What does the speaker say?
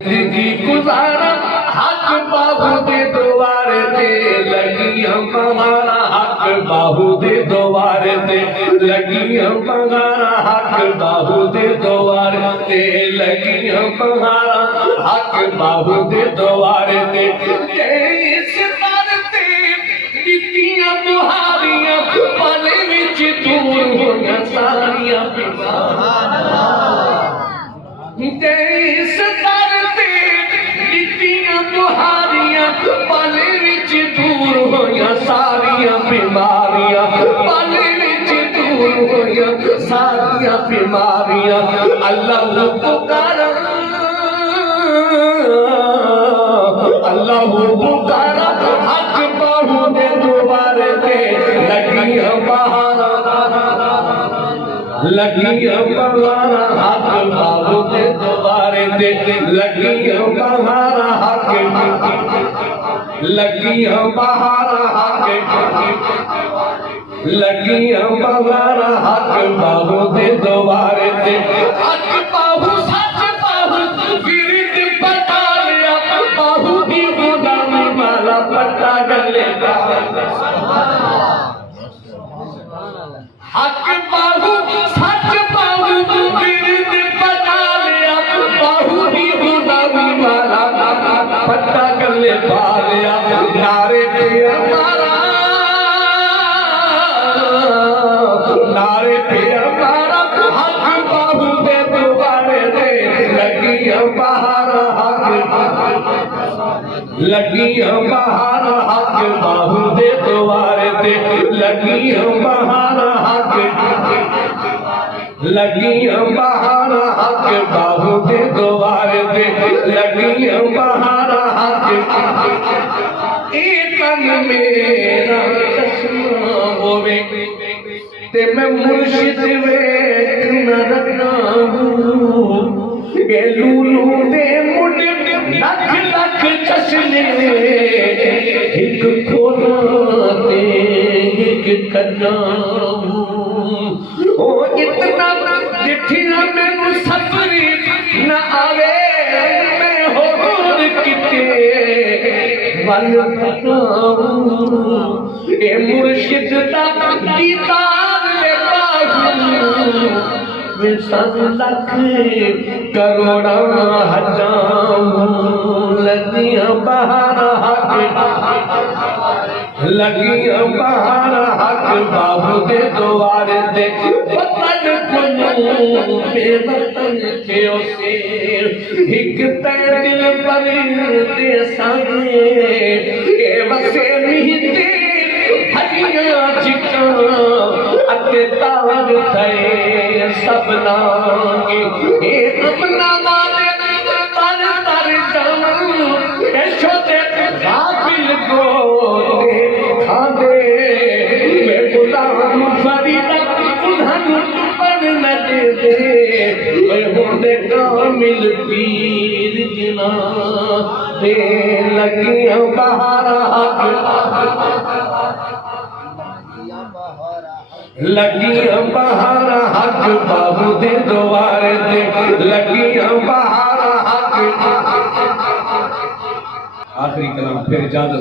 जिंदगी गुजारा हक बाहू दे द्वारे ते लगी हमारा हक बाहू दे द्वारे ते लगी हमारा हक बाहू दे द्वारे ते लगी हमारा हक बाहू दे द्वारे ते इस दर ते दित्तियां बुहारियां पले विच दूर होइयां सारियां इस दर ते दित्तियां बुहारियां पले विच दूर होइयां सारियां बीमारियां पले विच दूर होइयां सारियां बीमारियां अल्लाह पुकारा अल्लाह पुकारा हक बाहू दे द्वारे ते लगी बहारा लगी बहारा हक बाहू दे द्वारे ते लगी बहारा हक लगी बहारा हक लगी बहारा हक बाहू दे द्वारे ते हक बाहू सच बाहू गिरद पटा लिया बाहू दी गुलामी वाला पट्टा गले हक बाहू सच बाहू गिरद पटा लिया बाहू दी गुलामी वाला पट्टा गले पा लिया नारे पे हमारा नारे पे हमारा हक बाहू दे द्वारे दे लगी बहारा हक लगी बहारा हक बाहू दे द्वारे दे लगी बहारा हक लगी बहारा हक बाहू दे द्वारे दे लगी बहारा हक तन मेरा चश्मा होवे ते मैं मुर्शिद वेख न रखना हूँ लूलू दे मुंडे लख लख चश्मे एक खोना ते एक कन्ना ओ इतना जिठिया मैनू सफरी न आवे मैं होर किते वल ए मुर्शिद दा दीदार लेता मैं सन लख करोड़ा हजाम लगियां बहारा हक लगियां बहारा हक बाबू दे द्वारे दे वतन कुनू बेवतन के उसे एक तय दिल पर दे सागे ए वसे मिहते हरियां चिका अते तार थे सबना के अपना वाले तर तर जाऊं ऐशो दे काबिल को देखा दे मैं गुलाम फरीदा उन्हन पर न दे मैं होंदे कामिल पीर जिना दे लगी बहारा लगी बहारा हक बाबू दे द्वारे दे लगी बहारा हक आखिरी कलाम फिर इजाजत।